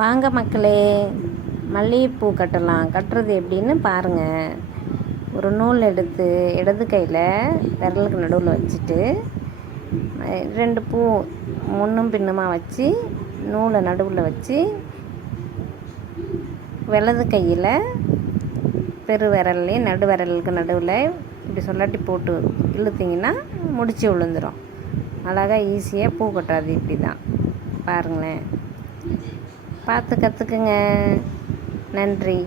வாங்க மக்களே மல்லிகைப்பூ கட்டலாம். கட்டுறது எப்படின்னு பாருங்கள் ஒரு நூல் எடுத்து இடது கையில் விரலுக்கு நடுவில் வச்சுட்டு ரெண்டு பூ முன்னும் பின்னுமாக வச்சு நூலை நடுவில் வச்சு வலது கையில் பெரு விரல்லையும் நடு விரலுக்கு நடுவில் இப்படி சொல்லாட்டி போட்டு இழுத்தீங்கன்னா முடிச்சு விழுந்துடும் அழகாக ஈஸியாக பூ கட்டாது இப்படி தான் பாருங்களேன். பார்த்து கற்றுக்குங்க நன்றி.